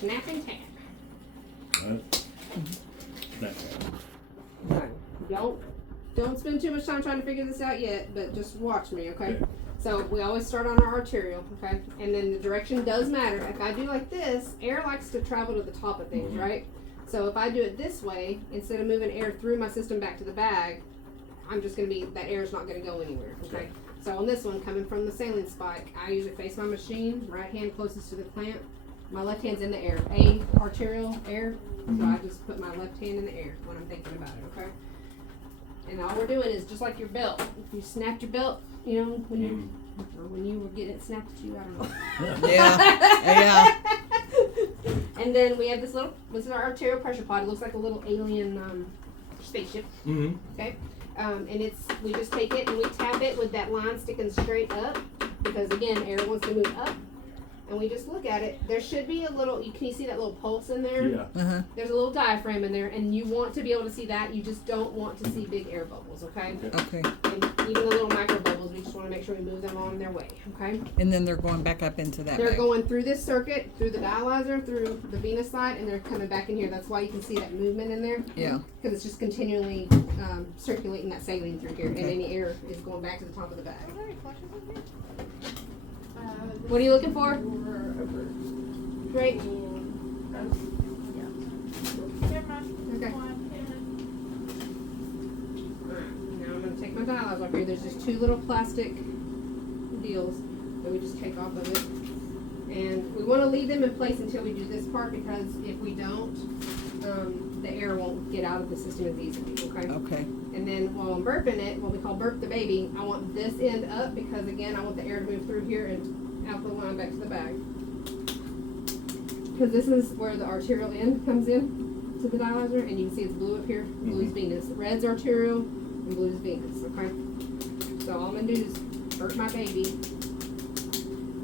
snap and tap. Snap. Don't spend too much time trying to figure this out yet, but just watch me, okay? Okay. So we always start on our arterial, okay? And then the direction does matter. If I do like this, air likes to travel to the top of things, right? So if I do it this way, instead of moving air through my system back to the bag, I'm just gonna be, that air is not gonna go anywhere, okay? So on this one, coming from the saline spike, I usually face my machine, right hand closest to the clamp. My left hand's in the air, arterial air. So I just put my left hand in the air when I'm thinking about it, okay? And all we're doing is just like your belt. If you snapped your belt, you know, when you or when you were getting it snapped at you, I don't know. Yeah. And then we have this is our arterial pressure pod. It looks like a little alien spaceship. Okay. And we just take it and we tap it with that line sticking straight up because again, air wants to move up. And we just look at it. There should be a little, can you see that little pulse in there? Yeah. There's a little diaphragm in there, and you want to be able to see that. You just don't want to see big air bubbles, okay? Okay. And even the little micro bubbles, we just want to make sure we move them on their way, okay? And then they're going back up into that They're bag. going through this circuit, through the dialyzer, through the venous side, and they're coming back in here. That's why you can see that movement in there. Yeah. Because it's just continually circulating that saline through here, and any air is going back to the top of the bag. What are you looking for? Great. Okay. Now I'm going to take my dialyzer off here. There's just two little plastic deals that we just take off of it. And we want to leave them in place until we do this part because if we don't, the air won't get out of the system as easily, okay? Okay. And then while I'm burping it, what we call burp the baby, I want this end up because again, I want the air to move through here and out the line back to the bag. Because this is where the arterial end comes in to the dialyzer, and you can see it's blue up here. Blue is venous. Red's arterial, and blue is venous, okay? So all I'm going to do is burp my baby.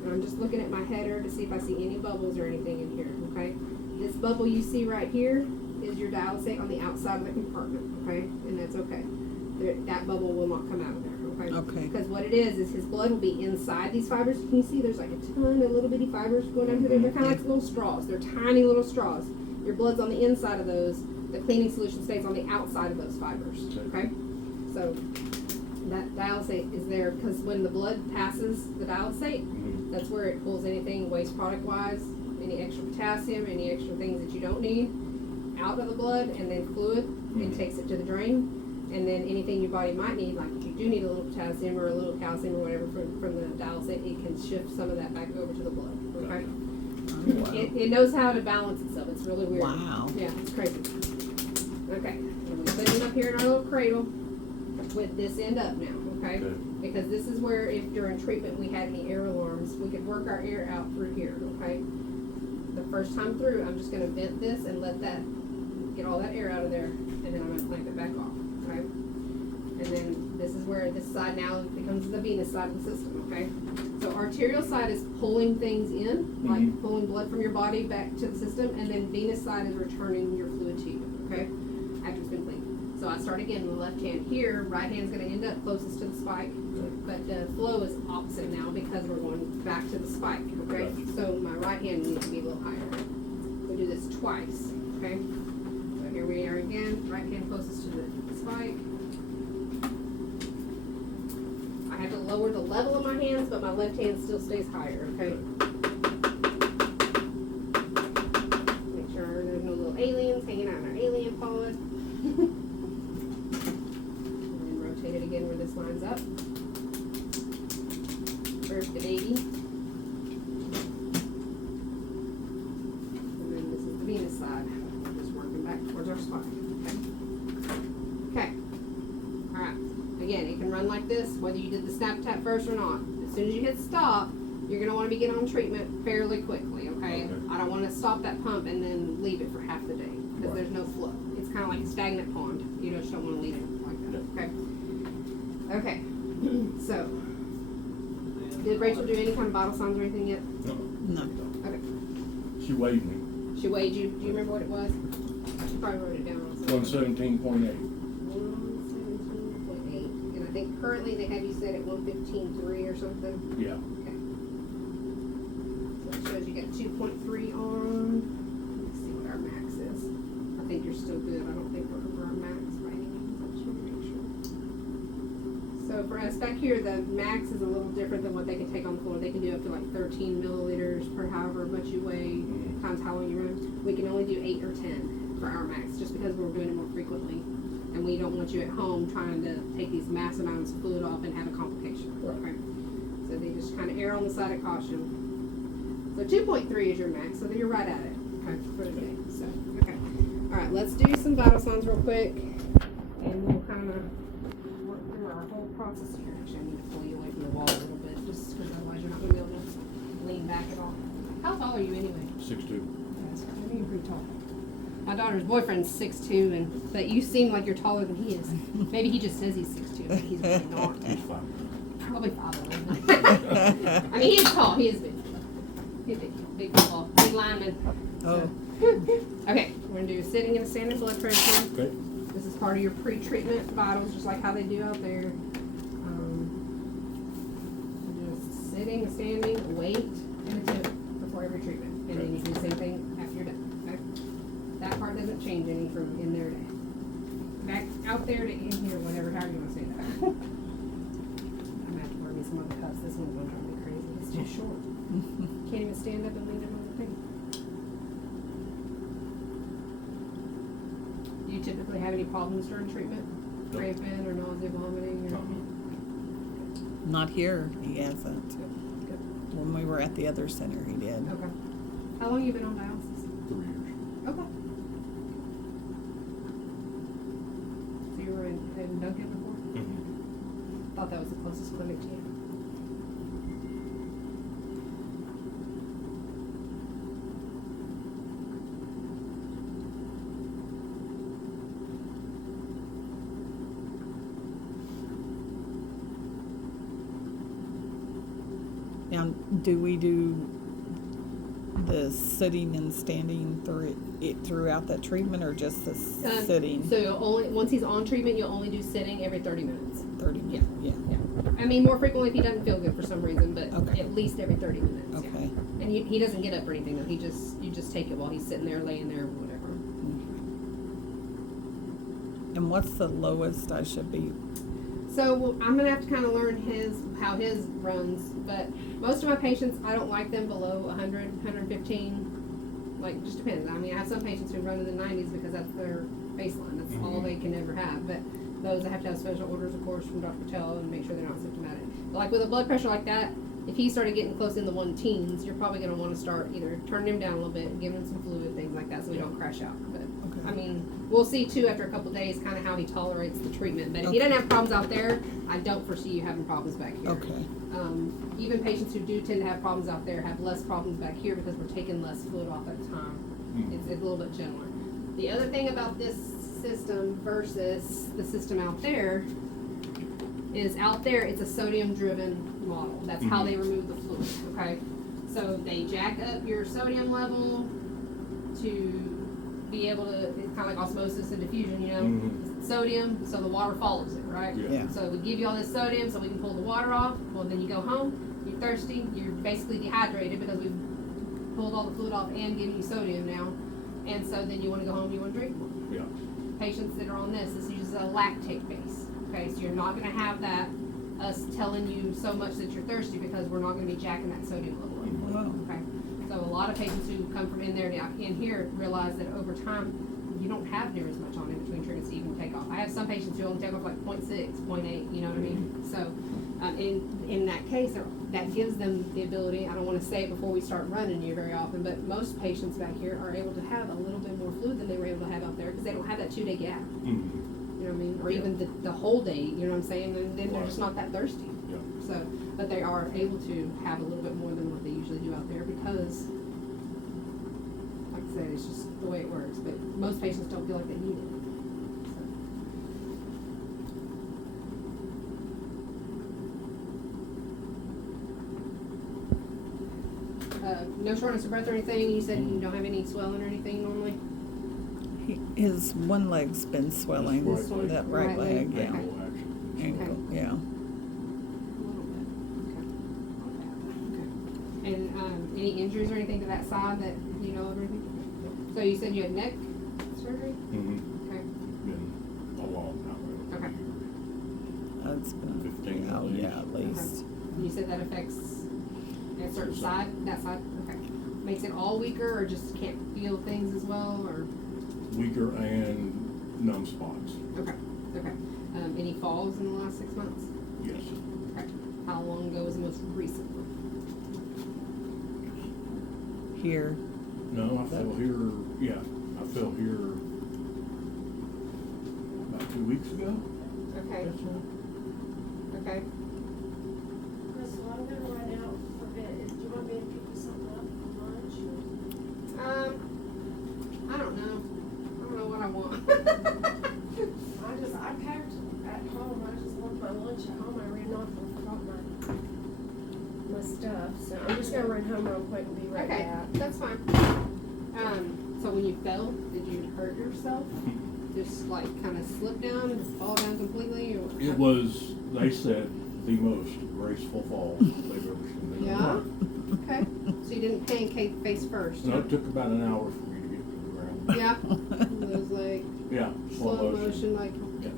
And I'm just looking at my header to see if I see any bubbles or anything in here, okay? This bubble you see right here is your dialysate on the outside of the compartment, okay? And that's okay. That bubble will not come out of there. Okay. Because what it is his blood will be inside these fibers. Can you see there's like a ton of little bitty fibers going down through there? They're kind of like little straws. They're tiny little straws. Your blood's on the inside of those. The cleaning solution stays on the outside of those fibers. Okay? So that dialysate is there because when the blood passes the dialysate, that's where it pulls anything waste product wise, any extra potassium, any extra things that you don't need out of the blood, and then fluid, and takes it to the drain. And then anything your body might need, like if you do need a little potassium or a little calcium or whatever from the dialysate, it can shift some of that back over to the blood. Okay. Wow. It knows how to balance itself. It's really weird. Wow. Yeah, it's crazy. Okay. And we put it up here in our little cradle with this end up now. Okay. Because this is where if during treatment we had any air alarms, we could work our air out through here. Okay. The first time through, I'm just going to vent this and let that get all that air out of there, and then I'm going to clamp it back off. Okay. And then this is where this side now becomes the venous side of the system, okay? So arterial side is pulling things in, like pulling blood from your body back to the system, and then venous side is returning your fluid to you, okay? After it's been cleaned. So I start again with the left hand here, right hand's gonna end up closest to the spike, but the flow is opposite now because we're going back to the spike, okay? So my right hand needs to be a little higher. We do this twice, okay? So here we are again, right hand closest to the spike. I have to lower the level of my hands, but my left hand still stays higher, okay? Make sure there's no little aliens hanging out in our alien pod. And then rotate it again where this lines up. Burp the baby. And then this is the venous side. We're just working back towards our spine. Okay. Alright. Again, it can run like this, whether you did the snap tap first or not. As soon as you hit stop, you're going to want to be getting on treatment fairly quickly, okay? I don't want to stop that pump and then leave it for half the day because there's no flow. It's kind of like a stagnant pond. You just don't want to leave it like that, okay? Okay. So, did Rachel do any kind of vital signs or anything yet? No. Okay. She weighed me. She weighed you. Do you remember what it was? She probably wrote it down. 117.8. 117.8. And I think currently they have you set at 115.3 or something. Yeah. Okay. So it shows you got 2.3 on. us back here, the max is a little different than what they can take on the floor. They can do up to like 13 milliliters per however much you weigh times how long you run. We can only do 8 or 10 for our max, just because we're doing it more frequently. And we don't want you at home trying to take these mass amounts of fluid off and have a complication. Right. So they just kind of err on the side of caution. So 2.3 is your max, so you're right at it, okay, for the day. So, okay. All right, let's do some vital signs real quick, and we'll kind of work through our whole process here. Actually, I need to pull you away from the wall a little bit, just because otherwise you're not going to be able to lean back at all. How tall are you anyway? 6'2". That's right. I think you're pretty tall. My daughter's boyfriend's 6'2", but you seem like you're taller than he is. Maybe he just says he's 6'2", but he's really not. He's 5'. Probably 5'11". I mean, he is tall. He is big. He's big football, big lineman. Oh. Okay, we're gonna do sitting and standing blood pressure. Okay. This is part of your pre-treatment vitals, just like how they do out there. Just sitting, standing, weight, and a tip before every treatment, and then you do the same thing after you're done. Okay? That part doesn't change any from in there to back out there to in here, whatever, however you want to say that. I'm gonna have to wear me some other cuffs. This one's gonna drive me crazy. It's too short. Can't even stand up and lean on the thing. Do you typically have any problems during treatment? No. Cramping or nausea, vomiting? Or Not here. He hasn't. Good. When we were at the other center, he did. Okay. How long you been on dialysis? 3 years. Okay. So you were in Duncan before? Mm-hmm. Thought that was the closest clinic to you. Now, do we do the sitting and standing throughout that treatment, or just the sitting? So you'll only, once he's on treatment, you'll only do sitting every 30 minutes. 30 minutes. Yeah. I mean, more frequently if he doesn't feel good for some reason, but Okay. at least every 30 minutes. Okay. Yeah. And he doesn't get up or anything though. You just take it while he's sitting there, laying there, whatever. And what's the lowest I should be? So I'm gonna have to kind of learn how his runs, but most of my patients, I don't like them below 100, 115. Like, just depends. I mean, I have some patients who run in the 90s because that's their baseline. That's all they can ever have. But those that have to have special orders, of course, from Dr. Patel and make sure they're not symptomatic. But like with a blood pressure like that, if he started getting close in the 110s, you're probably gonna want to start either turning him down a little bit, giving him some fluid, things like that, so we don't crash out. But Okay. I mean, we'll see too after a couple days kind of how he tolerates the treatment. But if he Okay. doesn't have problems out there, I don't foresee you having problems back here. Okay. Even patients who do tend to have problems out there have less problems back here because we're taking less fluid off at a time. It's a little bit gentler. The other thing about this system versus the system out there is out there it's a sodium driven model. That's how they remove the fluid, okay? So they jack up your sodium level to be able to, it's kind of like osmosis and diffusion, you know? Sodium, so the water follows it, right? Yeah. So we give you all this sodium so we can pull the water off. Well, then you go home, you're thirsty, you're basically dehydrated because we've pulled all the fluid off and given you sodium now. And so then you want to go home, you want to drink more. Yeah. Patients that are on this uses a lactate base. Okay, so you're not going to have that, us telling you so much that you're thirsty because we're not going to be jacking that sodium level up. Wow. Okay, so a lot of patients who come from in there to in here realize that over time you don't have near as much on in between triggers to even take off. I have some patients who only take off like 0.6, 0.8, you know what I mean? So in that case, that gives them the ability, I don't want to say it before we start running you very often, but most patients back here are able to have a little bit more fluid than they were able to have out there because they don't have that 2-day gap. You know what I mean? Or even the whole day, you know what I'm saying? And then they're just not that thirsty. Yeah. So, but they are able to have a little bit more than what they usually do out there because, like I said, it's just the way it works. But most patients don't feel like they need it. No shortness of breath or anything? You said you don't have any swelling or anything normally? His one leg's been swelling. This one, That right leg, yeah. Ankle action. Ankle, yeah. A little bit. Okay. Okay. And any injuries or anything to that side that you know of or anything? So you said you had neck surgery? Okay. Been a long time. Okay. it's been 15 at Oh least. yeah, at least. And you said that affects a certain side, that side, okay. Makes it all weaker or just can't feel things as well, or, Weaker and numb spots. okay, okay. Any falls in the last 6 months? Yes. Okay. How long ago was the most recent one? Here. No, I fell here, yeah, I fell here about 2 weeks ago. Okay, That's all. okay. Chris, well, I'm gonna run out for a bit. Do you want me to pick you something up for lunch or? I don't know. I don't know what I want. I packed at home. I just left my lunch at home. I ran off and forgot my stuff. So I'm just gonna run home real quick and be right Okay, back. that's fine. So when you fell, did you hurt yourself? Just like kind of slip down and fall down completely, or? It was, they said, the most graceful fall they've ever seen. in their Yeah? life. Okay, so you didn't pancake face first? No, huh? it took about an hour for me to get to the ground. Yeah, it was like Yeah, slow motion, like. Yeah.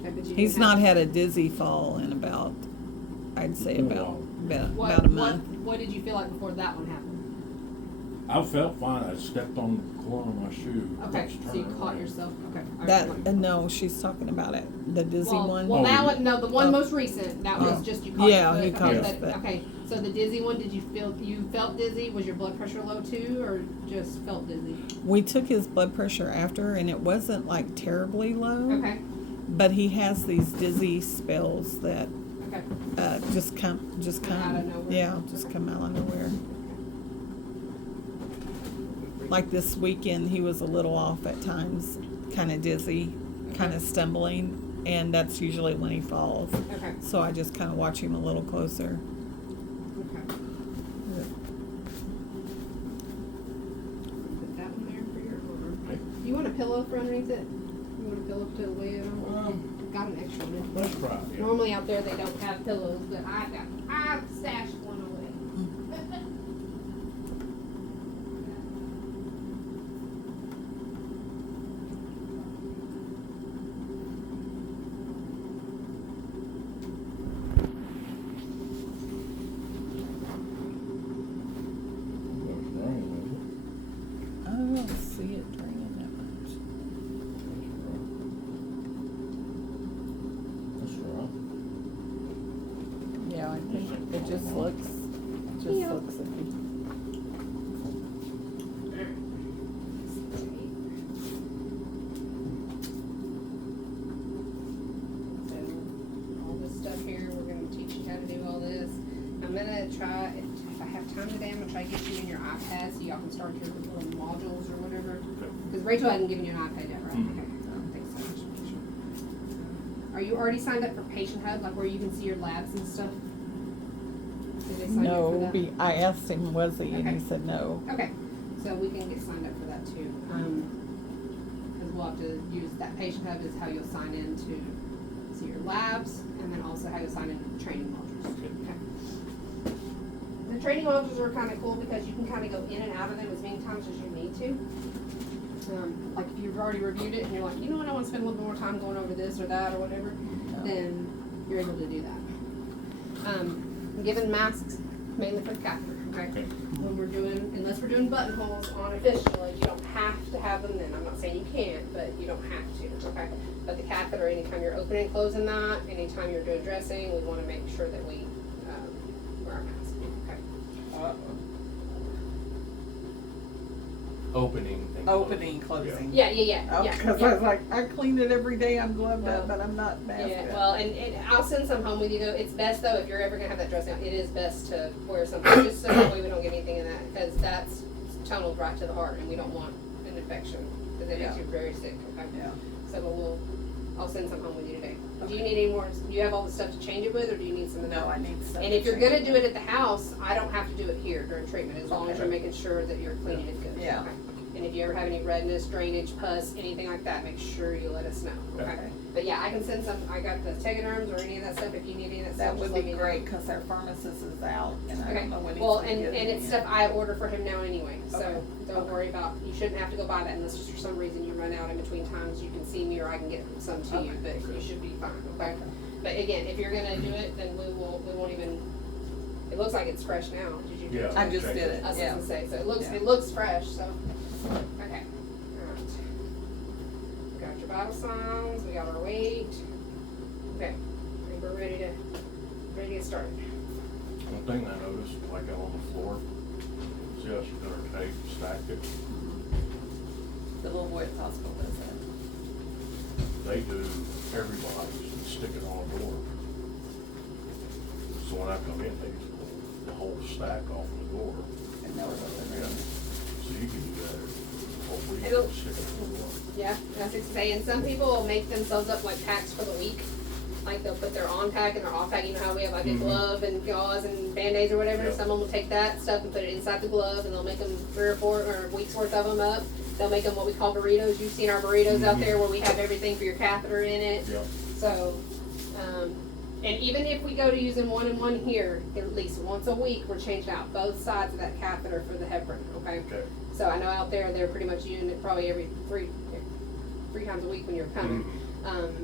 Okay, but you He's didn't not have- had a dizzy fall in about, I'd say Been a about, while. about a month. What did you feel like before that one happened? I felt fine. I stepped on the corner of my shoe. Okay, Just so you turned caught around. yourself, okay. all right, That, fine. no, she's talking about it, the dizzy Well, one. well, Oh, that yeah. one, no, the one Oh. most recent, that was Oh. just you caught your Yeah, foot. he caught his Okay, foot. Okay, so the dizzy one, did you felt dizzy? Was your blood pressure low too, or just felt dizzy? We took his blood pressure after and it wasn't like terribly low. Okay, But he has these dizzy spells that okay. just come, Out of nowhere. yeah, just come out of nowhere. Like this weekend, he was a little off at times, kind of dizzy, kind Okay. of stumbling, and that's usually when he falls. Okay, So I just kind of watch him a little closer. okay. Put that one there for your arm. Okay. You want a pillow for underneath it? You want a pillow to lay it on? Got an extra one. Let's try it, yeah. Normally out there they don't have pillows, but I've stashed one away. What's wrong with it? I don't see it draining that much. That's right. Yeah, I think it just looks, Yeah. iffy. So, all this stuff here, we're gonna teach you how to do all this. I'm gonna try, if I have time today, I'm gonna try to get you in your iPad so y'all can start your little modules or whatever. Okay. Because Rachel hadn't given you an iPad yet, right? Mhm. Okay, I don't think so. I just wanna make sure. Are you already signed up for Patient Hub, like where you can see your labs and stuff? Did they sign you up for No, that? I asked him, was he, and Okay. he said no. Okay, so we can get signed up for that too. Because we'll have to use that Patient Hub is how you'll sign in to see your labs, and then also how you'll sign in to the training modules. Okay. The training modules are kind of cool because you can kind of go in and out of them as many times as you need to. Like if you've already reviewed it and you're like, you know what, I want to spend a little more time going over this or that or whatever, then you're able to do that. Given masks mainly for the catheter, okay? Okay. When we're doing, unless we're doing buttonholes on a fistula, you don't have to have them then. I'm not saying you can't, but you don't have to, okay? But the catheter, anytime you're opening and closing that, anytime you're doing dressing, we want to make sure that we wear our mask, okay? Opening and Opening, closing. Yeah, yeah. Because I was like, I clean it every day, I'm gloved up, Well, but I'm not masked Yeah, up. well, and I'll send some home with you though. It's best though, if you're ever gonna have that dressing out, it is best to wear something, just so that way we don't get anything in that, because that's tunneled right to the heart, and we don't want an infection, because it makes Yeah. you very sick, okay? Yeah. So I'll send some home with you today. Do you need any more, do you have all the stuff to change it with, or do you need some of that? No, I need some. And if you're gonna do it at the house, I don't have to do it here during treatment, as long as you're Okay. making sure that you're cleaning it good. Yeah. Okay? And if you ever have any redness, drainage, pus, anything like that, make sure you let us know, okay? Okay. But yeah, I can send some, I got the Tegaderms or any of that stuff, if you need any of that stuff, That just would let be me know. great, because our pharmacist is out, and I Okay, don't know when he's well, gonna and get it it's in. stuff I order for him now anyway, so Okay. don't Okay. worry about, you shouldn't have to go buy that unless just for some reason you run out in between times, you can see me or I can get some to you, Okay. but you should be fine, okay? But again, if you're gonna do it, then we won't even, it looks like it's fresh now, did you? Yeah. I just did it, I was yeah. gonna say, so Yeah. it looks fresh, so, okay, alright. We got your vital signs, we got our weight, okay, I think we're ready to get started. One thing I noticed, like out on the floor, see how she did her tape, stacked it? The little boy at the hospital does that. They do everybody's and stick it on a door. So when I come in, they just pull the whole stack off the door. And now we're Yeah. going So you can do that the whole week, It'll- stick it on the door. Yeah, that's what I'm saying. Some people will make themselves up like packs for the week. Like they'll put their on pack and their off pack. You know how we have like a Mhm. glove and gauze and band-aids or whatever. Yep. Someone will take that stuff and put it inside the glove, and they'll make them 3 or 4 or weeks worth of them up. They'll make them what we call burritos. You've seen our burritos out Mhm. there where we have everything for your catheter in it. Yep. So, and even if we go to using 1 and 1 here, at least once a week, we're changing out both sides of that catheter for the heparin. Okay. Okay. So I know out there they're pretty much using it probably every three times a week when you're coming. Mhm.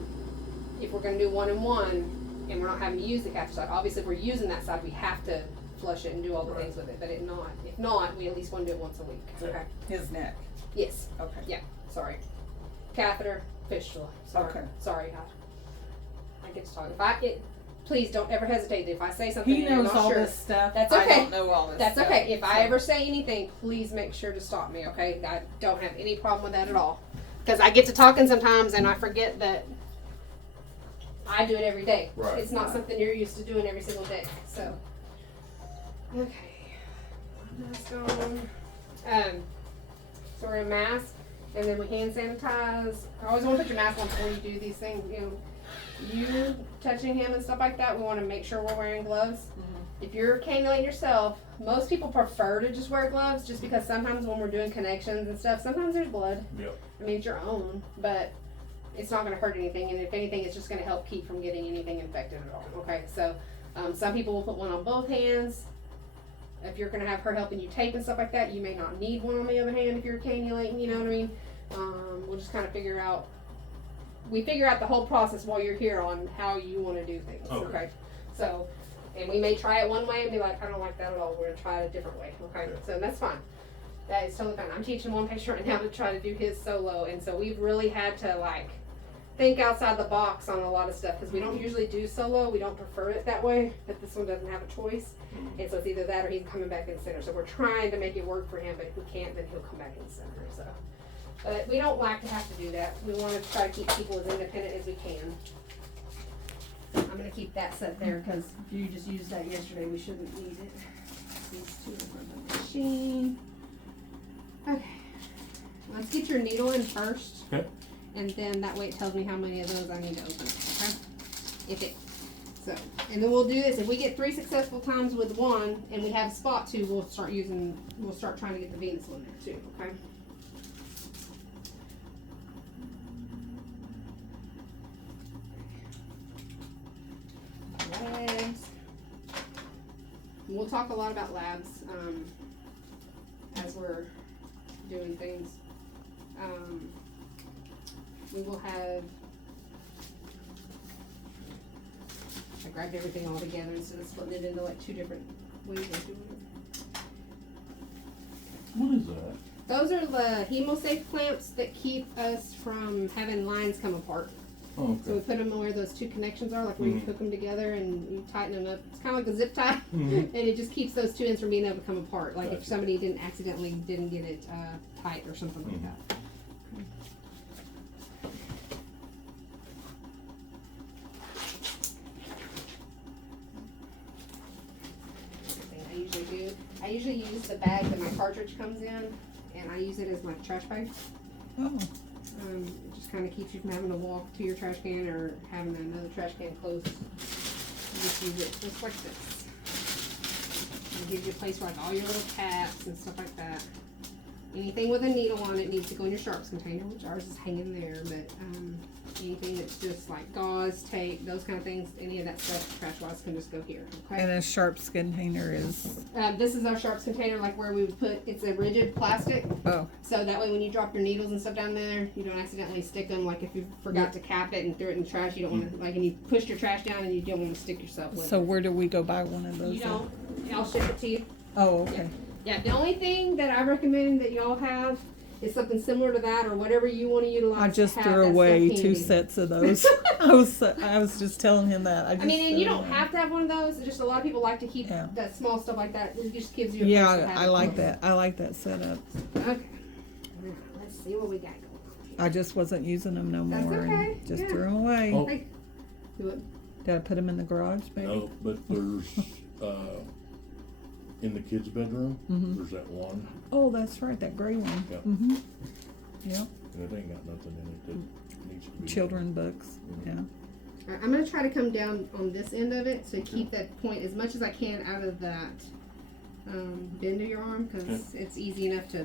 If we're gonna do 1 and 1 and we're not having to use the catheter side, obviously if we're using that side, we have to flush it and do all the Right. things with it. But if not, we at least wanna do it once a week. Okay. Okay. His neck, Yes. okay. Yeah. Sorry. Catheter, fistula. Sorry. Okay. Sorry. I get to talk. Please don't ever hesitate. If I say something He and you're knows not all sure, this stuff. That's I okay. don't know all this that's stuff. okay. If I so- ever say anything, please make sure to stop me, okay? I don't have any problem with that at all. Because I get to talking sometimes and I forget that I do it every day. Right. It's not something you're used to doing every single day. So, okay. Mask on. So we're a mask, and then we hand sanitize. I always want to put your mask on before you do these things. You touching him and stuff like that, we want to make sure we're wearing gloves. Mhm. If you're cannulating yourself, most people prefer to just wear gloves just because sometimes when we're doing connections and stuff, sometimes there's blood. Yep. I mean, it's your own, but it's not going to hurt anything. And if anything, it's just going to help keep from getting anything infected at all. Okay, so some people will put one on both hands. If you're going to have her helping you tape and stuff like that, you may not need one on the other hand if you're cannulating, you know what I mean? We'll just kind of figure out the whole process while you're here on how you want to do things. Okay. So, and we may try it one way and be like, I don't like that at all. We're going to try it a different way. Okay. Okay. So that's fine. That is totally fine. I'm teaching one patient right now to try to do his solo. And so we've really had to like think outside the box on a lot of stuff because we don't usually do solo. We don't prefer it that way, but this one doesn't have a choice. And so it's either that or he's coming back in the center. So we're trying to make it work for him, but if we can't, then he'll come back in the center. So, but we don't like to have to do that. We want to try to keep people as independent as we can. I'm going to keep that set there because if you just used that yesterday, we shouldn't need it. These two are from the machine. Okay. Let's get your needle in first. Okay. And then that way it tells me how many of those I need to open. Okay? So, and then we'll do this. If we get 3 successful times with one and we have a spot 2, we'll start trying to get the venous one there too, okay? Labs. We'll talk a lot about labs as we're doing things. We will have. I grabbed everything all together instead of splitting it into like 2 different ways of doing it. What is that? Those are the HemoSafe clamps that keep us from having lines come apart. Oh, So we okay. put them where those 2 connections are, like where you Mhm. hook them together and you tighten them up. It's kind of like a zip tie, Mhm. and it just keeps those 2 ends from being able to come apart. Like if Gotcha. somebody didn't get it tight or something like Mhm. that. I usually use the bag that my cartridge comes in, and I use it as my trash bag. Oh, It just kind of keeps you from having to walk to your trash can or having another trash can close. You just use it just like this. It gives you a place for like all your little caps and stuff like that. Anything with a needle on it needs to go in your sharps container, which ours is hanging there, but anything that's just like gauze, tape, those kind of things, any of that stuff, trash wise can just go here, okay? And a sharps container is, This is our sharps container, like where we would put, it's a rigid plastic, oh, so that way when you drop your needles and stuff down there, you don't accidentally stick them, like if you forgot to cap it and threw it in the trash, you don't wanna, like, and you pushed your trash down and you don't wanna stick yourself with so it. where do we go buy one of those? You at? don't, I'll ship it to you. Oh, okay. Yeah, the only thing that I recommend that y'all have is something similar to that, or whatever you wanna utilize. I just to have threw that away stuff 2 handy. sets of those. I was just telling him that. I mean, and threw you don't away. have to have one of those. It's just a lot of people like to keep Yeah. that small stuff like that. It just gives you a place to Yeah, have I it like close. that. I like that setup. Okay. Alright, let's see what we got going on here. I just wasn't using them no That's more okay, and just yeah. threw them away. Oh. Hey, do it. Did I put them in the garage, maybe? No, but there's, in the kids' bedroom, Mhm. there's that one, Oh, that's right, that gray one. Yeah. Mm-hmm. Yep. and it ain't got nothing in it that needs to be. Children books. Yeah. Alright, I'm gonna try to come down on this end of it to keep that point as much as I can out of that bend of your arm, because it's easy enough to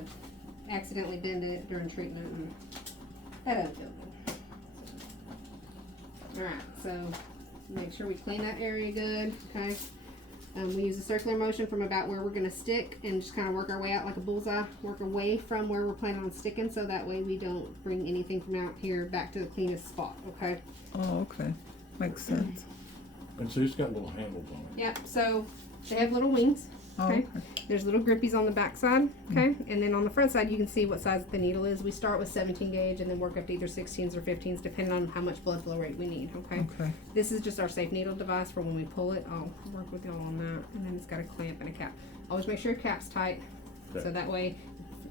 accidentally bend it during treatment, and that doesn't feel good. Alright, so make sure we clean that area good, okay? We use a circular motion from about where we're gonna stick and just kind of work our way out like a bullseye, work away from where we're planning on sticking, so that way we don't bring anything from out here back to the cleanest spot, okay? Oh, okay. Makes sense. And see, it's got little handles on it. Yep, so they have little wings, Oh, okay? There's little grippies on the back side, okay? And then on the front side, you can see what size the needle is. We start with 17 gauge and then work up to either 16s or 15s, depending on how much blood flow rate we need, okay? Okay. This is just our safe needle device for when we pull it. I'll work with y'all on that. And then it's got a clamp and a cap. Always make sure your cap's tight, so Okay. that way,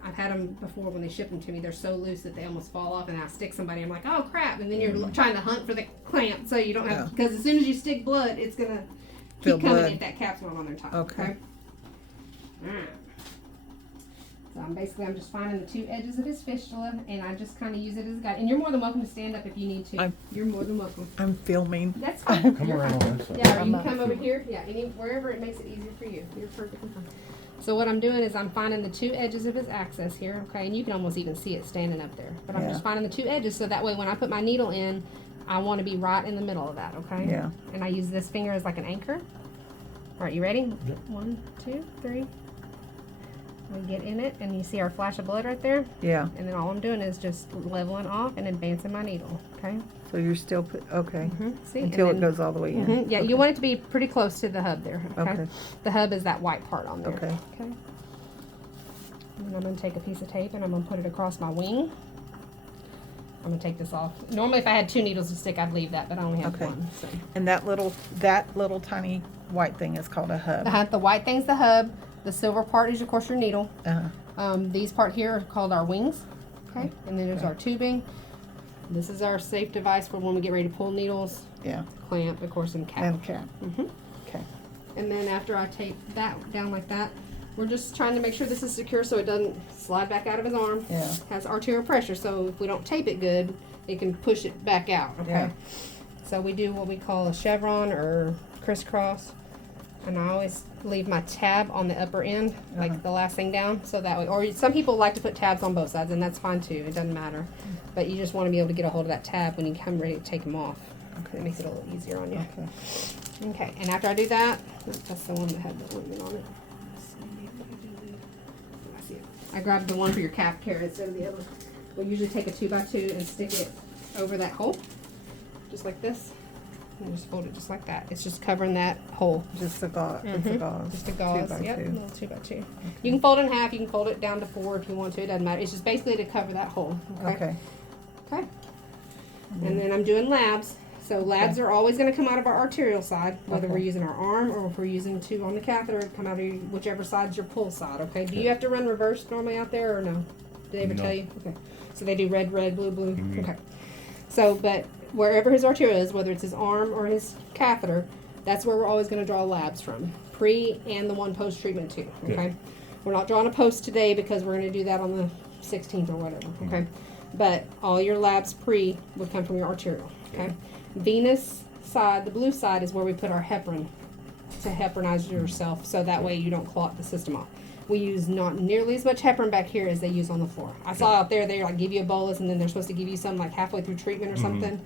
I've had them before when they ship them to me, they're so loose that they almost fall off, and I stick somebody, I'm like, oh crap, and then you're trying to hunt for the clamp, so you don't have, because as soon as you stick blood, it's gonna Feel keep coming blood. if that cap's not on their top. Okay. Alright. So I'm just finding the 2 edges of his fistula, and I just kind of use it as a guide. And you're more than welcome to stand up if you need to. I'm- You're more than welcome. I'm filming. That's fine. Come You're around fine. on this side. Yeah, or I'm you not can come over sure. here. Yeah, wherever it makes it easier for you. You're perfectly fine. So what I'm doing is I'm finding the 2 edges of his access here, okay? And you can almost even see it standing up there. But I'm Yeah. just finding the 2 edges so that way when I put my needle in, I want to be right in the middle of that, okay? Yeah. And I use this finger as like an anchor. All right, you ready? Yep. 1, 2, 3. We get in it, and you see our flash of blood right there. Yeah. And then all I'm doing is just leveling off and advancing my needle, okay? So you're still okay See? until And it then- goes all the way in. Mhm, yeah, you want it to be pretty close to the hub there, okay? Okay. The hub is that white part on there. Okay. Okay. And then I'm going to take a piece of tape and I'm going to put it across my wing. I'm going to take this off. Normally if I had 2 needles to stick, I'd leave that, but I only have Okay. 1. So. And that little tiny white thing is called a hub. The white thing's the hub. The silver part is, of course, your needle. Uh, These part here are called our wings. Okay. And then there's our tubing. This is our safe device for when we get ready to pull needles. yeah. Clamp, of course, and cap. And cap. Mhm. Okay. And then after I tape that down like that, we're just trying to make sure this is secure so it doesn't slide back out of his arm. Yeah. Has arterial pressure, so if we don't tape it good, it can push it back out, okay? Yeah. So we do what we call a chevron or crisscross. And I always leave my tab on the upper end, like the last thing down, so that way, or some people like to put tabs on both sides, and that's fine too, it doesn't matter. But you just want to be able to get a hold of that tab when you come ready to take them off. Okay. It makes it a little easier on you. Okay. Okay, and after I do that, that's the one that had the ointment on it. I see it. I grabbed the one for your calf care instead of the other. We'll usually take a 2x2 and stick it over that hole, just like this. And just fold it just like that. It's just covering that hole. Just a gauze. It's a Mhm. gauze. Just a gauze. 2x2. Yep, a little 2x2. You can fold it in half. You can fold it down to 4 if you want to. It doesn't matter. It's just basically to cover that hole. Okay. Okay. And then I'm doing labs. So labs are always going to come out of our arterial side, whether we're Okay. using our arm or if we're using 2 on the catheter, come out of whichever side's your pull side, okay? Do you have to run reverse normally out there or no? Did they ever No. tell you? Okay. So they do red, red, blue, blue. Mhm. Okay. So, but wherever his arterial is, whether it's his arm or his catheter, that's where we're always going to draw labs from. Pre and the one post-treatment too, okay? We're not drawing a post today because we're going to do that on the 16th or whatever, okay? But all your labs pre would come from your arterial, okay? Venous side, the blue side, is where we put our heparin to heparinize yourself so that way you don't clot the system off. We use not nearly as much heparin back here as they use on the floor. I saw out there they like give you a bolus and then they're supposed to give you some like halfway through treatment or something.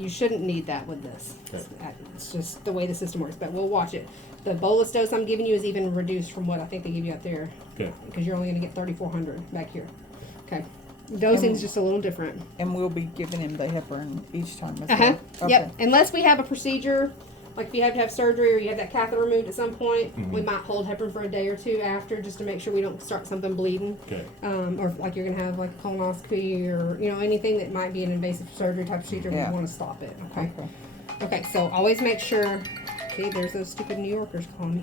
You shouldn't need that with this. Okay. It's just the way the system works. But we'll watch it. The bolus dose I'm giving you is even reduced from what I think they give you out there Okay. because you're only going to get 3,400 back here. Okay. Dosing's just a little different. And we'll be giving him the heparin each time as Uh-huh. well. Yep. Unless we have a procedure, like if you have to have surgery or you have that catheter removed at some point, we might hold heparin for a day or two after just to make sure we don't start something bleeding. Okay. Or if, like you're going to have like a colonoscopy or, you know, anything that might be an invasive surgery type procedure, Yeah. we want to stop it. Okay. Okay. Okay, so always make sure, see, there's those stupid New Yorkers calling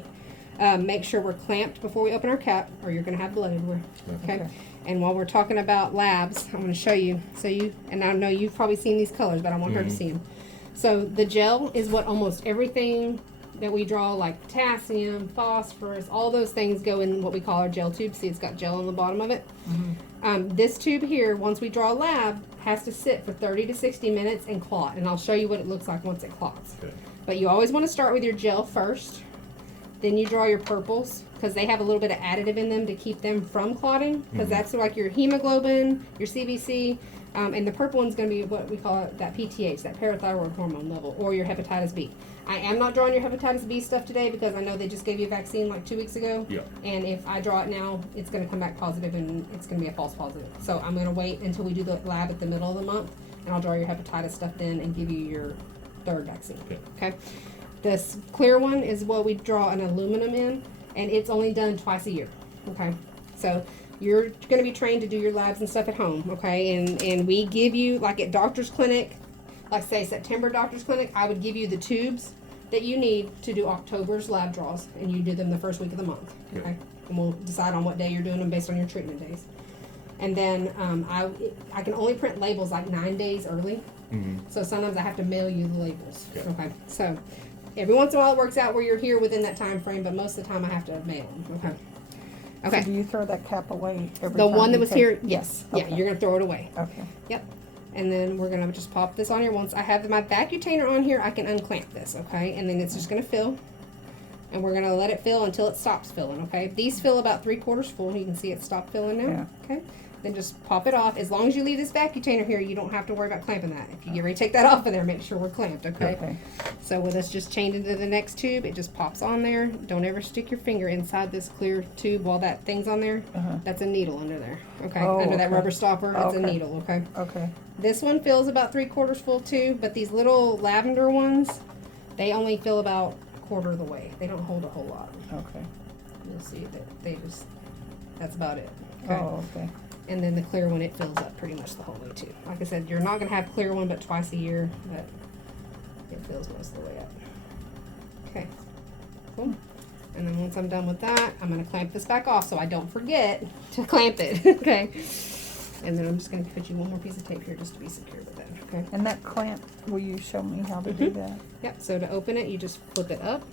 me. Make sure we're clamped before we open our cap or you're going to have blood everywhere. Okay. Okay. And while we're talking about labs, I'm going to show you. So and I know you've probably seen these colors, but I want her to see them. So the gel is what almost everything that we draw, like potassium, phosphorus, all those things go in what we call our gel tube. See, it's got gel on the bottom of it. This tube here, once we draw a lab, has to sit for 30 to 60 minutes and clot. And I'll show you what it looks like once it clots. Okay. But you always want to start with your gel first. Then you draw your purples because they have a little bit of additive in them to keep them from clotting. Because that's like your hemoglobin, your CBC, and the purple one's going to be what we call that PTH, that parathyroid hormone level, or your hepatitis B. I am not drawing your hepatitis B stuff today because I know they just gave you a vaccine like 2 weeks ago. Yeah. And if I draw it now, it's going to come back positive and it's going to be a false positive. So I'm going to wait until we do the lab at the middle of the month, and I'll draw your hepatitis stuff then and give you your third vaccine. Okay. This clear one is what we draw an aluminum in, and it's only done twice a year. Okay. So you're going to be trained to do your labs and stuff at home. Okay. And we give you, like at doctor's clinic, like say September doctor's clinic, I would give you the tubes that you need to do October's lab draws, and you do them the first week of the month. Okay. And we'll decide on what day you're doing them based on your treatment days. And then I can only print labels like 9 days early. So sometimes I have to mail you the labels. Okay. So every once in a while it works out where you're here within that time frame, but most of the time I have to mail them. Okay. Okay. So do you throw that cap away every The time one that you was take- here, yes. Yeah, Okay. you're gonna throw it away. Okay. Yep. And then we're gonna just pop this on here. Once I have my Vacutainer on here, I can unclamp this, okay? And then it's just gonna fill. And we're gonna let it fill until it stops filling, okay? These fill about 3/4 full. You can see it stop filling now. Yeah. Okay. Then just pop it off. As long as you leave this Vacutainer here, you don't have to worry about clamping that. If you get ready to take that off of there, make sure we're clamped, okay? Okay. So with us just changing to the next tube, it just pops on there. Don't ever stick your finger inside this clear tube while that thing's on there. That's a needle under there, okay? Oh, Under that okay. rubber stopper, it's a Okay. needle, okay? Okay. This one fills about 3/4 full too, but these little lavender ones, they only fill about a quarter of the way. They don't hold a whole lot. Okay. You'll see that that's about it. Okay. Oh, okay. And then the clear one, it fills up pretty much the whole way too. Like I said, you're not gonna have clear one but twice a year, but it fills most of the way up. Okay, cool. And then once I'm done with that, I'm gonna clamp this back off so I don't forget to clamp it, okay? And then I'm just gonna put you one more piece of tape here just to be secure with that, okay? And that clamp, will you show me how to do that? Yep, so to open it, you just flip it up,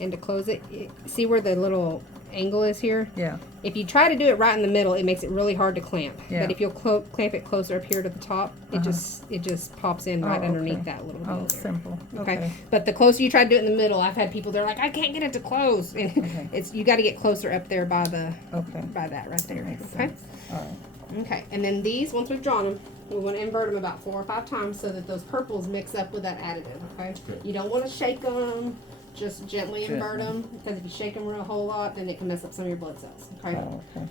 and to close it, see where the little angle is here? Yeah. If you try to do it right in the middle, it makes it really hard to clamp. Yeah. But if you'll clamp it closer up here to the top, it just pops in right Oh, underneath okay. that little Oh, deal there. simple. Okay. But the closer you try to do it in the middle, I've had people they're like, I can't get it to close. And Okay. it's you got to get closer up there by the Okay. by that right there. Makes Okay. sense. All right. Okay. And then these, once we've drawn them, we want to invert them about 4 or 5 times so that those purples mix up with that additive. Okay. You don't want to shake them. Just gently invert them, because if you shake them a whole lot, then it can mess up some of your blood cells. Okay. Oh, okay.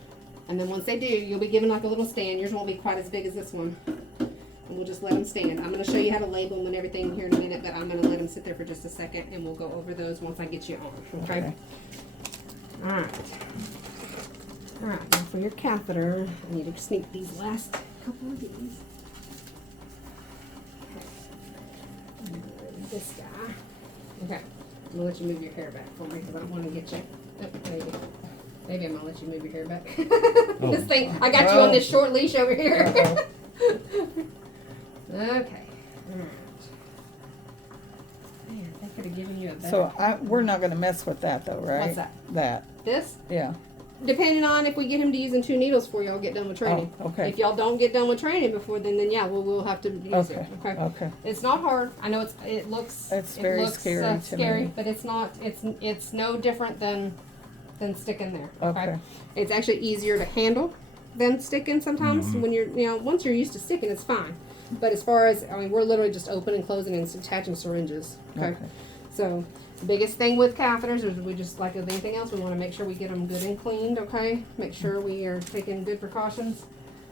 And then once they do, you'll be given like a little stand. Yours won't be quite as big as this one. And we'll just let them stand. I'm going to show you how to label them and everything here in a minute, but I'm going to let them sit there for just a second, and we'll go over those once I get you on. Okay? Okay. All right. All right. Now for your catheter, I need to sneak these last couple of these. Okay. And this guy. Okay. I'm going to let you move your hair back for me because I don't want to get you. Oh, maybe I'm going to let you move your hair back. This thing, I got you on this short leash over here. Okay. Alright. Man, they could have given you a better. So we're not gonna mess with that though, right? What's that? That. This? Yeah. Depending on if we get him to using 2 needles before y'all get done with training. Oh, okay. If y'all don't get done with training before then yeah, we'll have to use Okay. it. Okay. Okay. It's not hard. I know it looks It's very scary to scary, me. but it's not. It's no different than than sticking there. Okay. Okay. It's actually easier to handle than sticking sometimes. When you're, once you're used to sticking, it's fine. But as far as, we're literally just opening, closing, and attaching syringes. Okay. So the biggest thing with catheters is we just, like with anything else, we want to make sure we get them good and cleaned. Okay. Make sure we are taking good precautions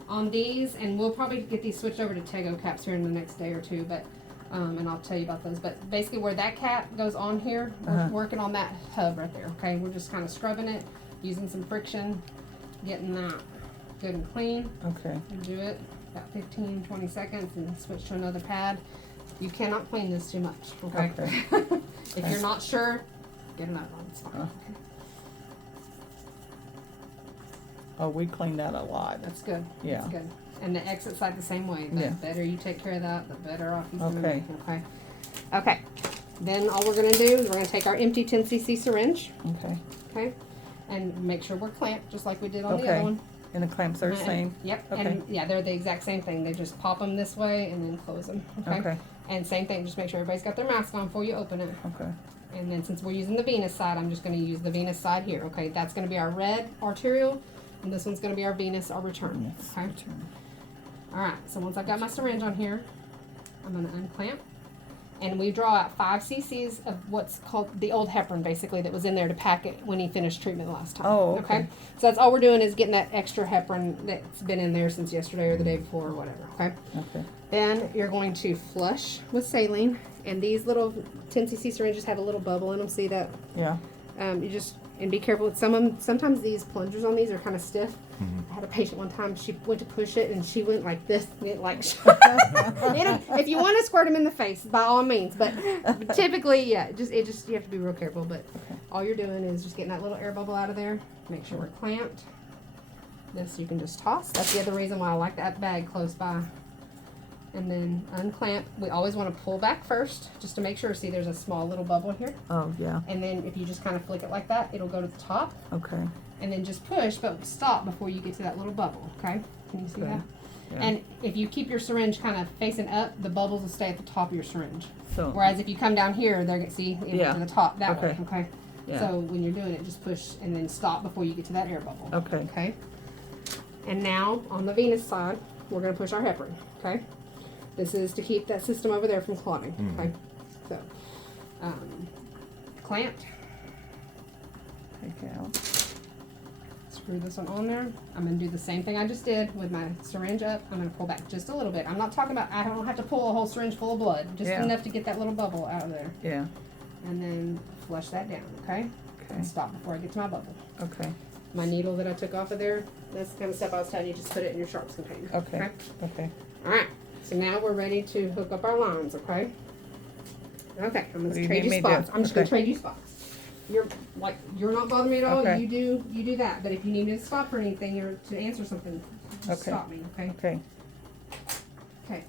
on these, and we'll probably get these switched over to Tego caps here in the next day or two. But and I'll tell you about those. But basically, where that cap goes on here, we're working on that hub right there. Okay. We're just kind of scrubbing it, using some friction, getting that good and clean. Okay. And do it about 15, 20 seconds and switch to another pad. You cannot clean this too much, okay? If you're not sure, get another one. It's fine. Okay. Oh, we cleaned that a lot. That's good. Yeah. That's good. And the exit side the same way. The better you take care of that, the better off he's gonna Okay. be. Okay. Okay. Then all we're gonna do is we're gonna take our empty 10cc syringe, Okay. okay, and make sure we're clamped just like we did on the Okay. other one. And the clamps are the same? Yep. Okay. And yeah, they're the exact same thing. They just pop them this way and then close them. Okay. Okay. And same thing. Just make sure everybody's got their mask on before you open it. Okay. And then since we're using the venous side, I'm just going to use the venous side here. Okay. That's going to be our red arterial, and this one's going to be our venous or return. Yes. Okay. All right. So once I've got my syringe on here, I'm going to unclamp. And we draw out 5 cc's of what's called the old heparin, basically, that was in there to pack it when he finished treatment last time. Oh, okay. So that's all we're doing is getting that extra heparin that's been in there since yesterday or the day before or whatever, okay? Okay. Then you're going to flush with saline. And these little 10cc syringes have a little bubble in them. See that? Yeah. You just, and be careful with some of them. Sometimes these plungers on these are kind of stiff. I had a patient one time, she went to push it and she went like this. It like, if you want to squirt them in the face, by all means. But typically, yeah, you have to be real careful. But all you're doing is just getting that little air bubble out of there. Make sure we're clamped. This you can just toss. That's the other reason why I like that bag close by. And then unclamp. We always want to pull back first, just to make sure. See, there's a small little bubble here. Oh, yeah. And then if you just kind of flick it like that, it'll go to the top. Okay. And then just push, but stop before you get to that little bubble, okay? Can you see Okay. that? Yeah. And if you keep your syringe kind of facing up, the bubbles will stay at the top of your syringe. So, Whereas if you come down here, they're gonna see it Yeah. to the top that Okay. way, okay? yeah. So when you're doing it, just push and then stop before you get to that air bubble. Okay. Okay? And now on the venous side, we're gonna push our heparin, okay? This is to keep that system over there from clogging, okay? So, clamped. Take out. Screw this one on there. I'm going to do the same thing I just did with my syringe up. I'm going to pull back just a little bit. I'm not talking about, I don't have to pull a whole syringe full of blood. Just Yeah. enough to get that little bubble out of there. Yeah. And then flush that down, okay? Okay. And stop before I get to my bubble. Okay. My needle that I took off of there, that's the kind of stuff I was telling you, just put it in your sharps container. Okay. Okay. Alright, so now we're ready to hook up our lines, okay? Okay, I'm What do gonna you trade need you me to do? spots. I'm just gonna Okay. trade you spots. You're not bothering me at all. Okay. You do that. But if you need me to stop for anything or to answer something, just Okay. stop me, okay? Okay. Okay.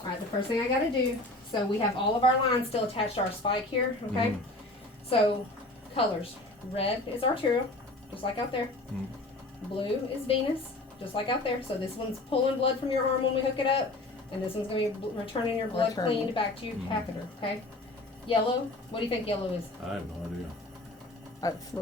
Alright, the first thing I gotta do, so we have all of our lines still attached to our spike here, okay? So, colors. Red is arterial, just like out there. Blue is venous, just like out there. So this one's pulling blood from your arm when we hook it up, and this one's gonna be returning your blood Returning. cleaned back to your catheter, okay? Yellow, what do you think yellow is? I have no idea. That's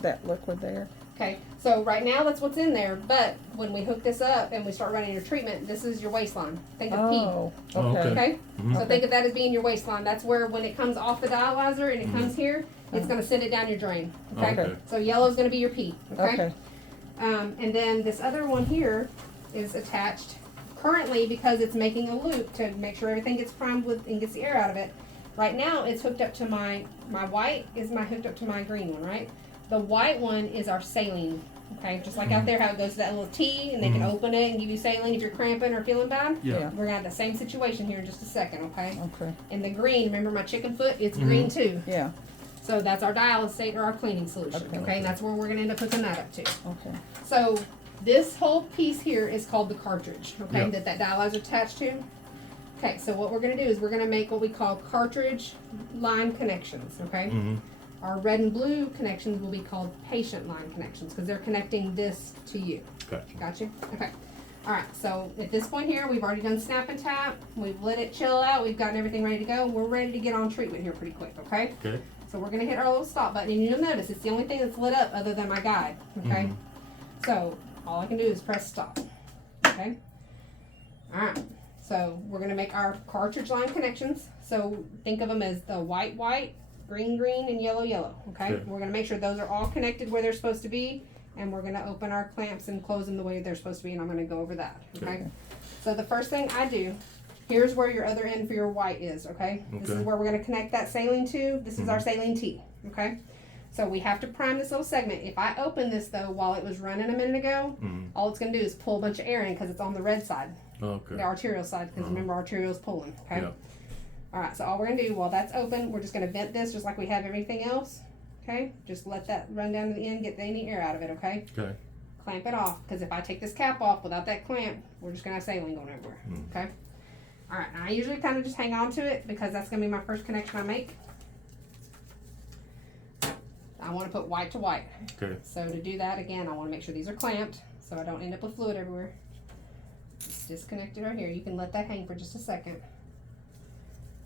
that liquid there. Okay, so right now that's what's in there, but when we hook this up and we start running your treatment, this is your waistline. Think of P. Oh. Oh, Okay. okay. Okay? So Okay. think of that as being your waistline. That's where when it comes off the dialyzer and it comes here, it's gonna send it down your drain. Okay? Okay. So yellow's gonna be your P. Okay? Okay. And then this other one here is attached currently because it's making a loop to make sure everything gets primed with and gets the air out of it. Right now it's hooked up to my white is hooked up to my green one, right? The white one is our saline. Okay, just like out there how it goes to that little T and they can open it and give you saline if you're cramping or feeling bad. Yeah. We're gonna have the same situation here in just a second, okay? Okay. And the green, remember my chicken foot? It's green too. Yeah. So that's our dialysate or our cleaning solution, Okay. okay? And that's where we're gonna end up hooking that up to. Okay. So this whole piece here is called the cartridge, okay, Yeah. that dialyzer attached to. Okay, so what we're gonna do is we're gonna make what we call cartridge line connections, okay? Our red and blue connections will be called patient line connections because they're connecting this to you. Gotcha. Got you? Okay. All right, so at this point here, we've already done snap and tap. We've let it chill out. We've gotten everything ready to go. We're ready to get on treatment here pretty quick, okay? Okay. So we're gonna hit our little stop button, and you'll notice it's the only thing that's lit up other than my guide, okay? So all I can do is press stop, okay? All right, so we're gonna make our cartridge line connections. So think of them as the white, green, green, and yellow, yellow, okay? Okay. We're gonna make sure those are all connected where they're supposed to be, and we're gonna open our clamps and close them the way they're supposed to be, and I'm gonna go over that, okay? So the first thing I do, here's where your other end for your white is, okay? This is Okay. where we're gonna connect that saline to. This is our saline T, okay? So we have to prime this little segment. If I open this though while it was running a minute ago, all it's gonna do is pull a bunch of air in because it's on the red side, Okay. the arterial side, because remember arterial is pulling, okay? Yeah. All right, so all we're gonna do while that's open, we're just gonna vent this just like we have everything else, okay? Just let that run down to the end, get any air out of it, okay? Okay. Clamp it off, because if I take this cap off without that clamp, we're just gonna have saline going everywhere, okay? All right, now I usually kind of just hang on to it because that's gonna be my first connection I make. I want to put white to white. Okay. So to do that, again, I want to make sure these are clamped so I don't end up with fluid everywhere. It's disconnected right here. You can let that hang for just a second.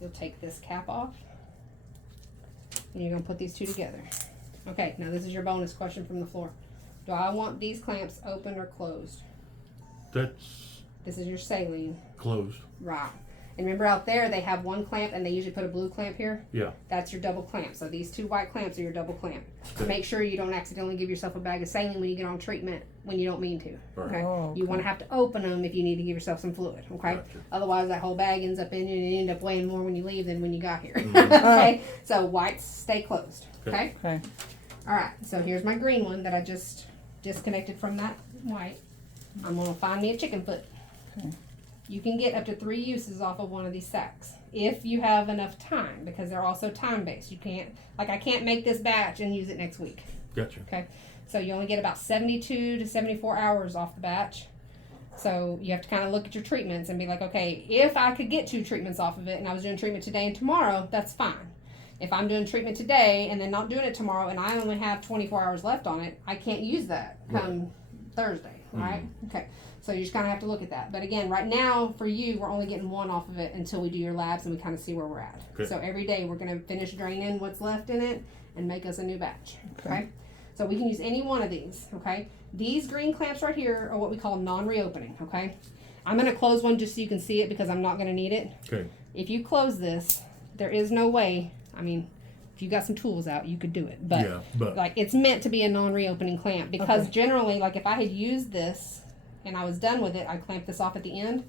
You'll take this cap off and you're going to put these two together. Okay, now this is your bonus question from the floor. Do I want these clamps open or closed? That's This is your saline. closed. Right. And remember out there they have one clamp and they usually put a blue clamp here? Yeah. That's your double clamp. So these two white clamps are your double clamp. Okay. Make sure you don't accidentally give yourself a bag of saline when you get on treatment when you don't mean to. Right. Okay? Oh, You want to have to open them if you need to give yourself some fluid. Okay? Gotcha. Otherwise that whole bag ends up in you and you end up weighing more when you leave than when you got here. Okay? So whites stay closed. Okay? Okay. Alright, so here's my green one that I just disconnected from that white. I'm going to find me a chicken foot. Okay. You can get up to 3 uses off of one of these sacks if you have enough time, because they're also time based. You can't, like I can't make this batch and use it next week. Gotcha. Okay, so you only get about 72 to 74 hours off the batch. So you have to kind of look at your treatments and be like, okay, if I could get 2 treatments off of it and I was doing treatment today and tomorrow, that's fine. If I'm doing treatment today and then not doing it tomorrow and I only have 24 hours left on it, I can't use that come Thursday, right? Okay. So you just kind of have to look at that. But again, right now for you, we're only getting 1 off of it until we do your labs and we kind of see where we're at. Okay. So every day we're going to finish draining what's left in it and make us a new batch. Okay. So we can use any one of these. Okay. These green clamps right here are what we call non-reopening. Okay. I'm going to close one just so you can see it because I'm not going to need it. Okay. If you close this, there is no way. I mean, if you got some tools out, you could do it. But Yeah, but like it's meant to be a non-reopening clamp because Okay. generally, like if I had used this and I was done with it, I clamp this off at the end.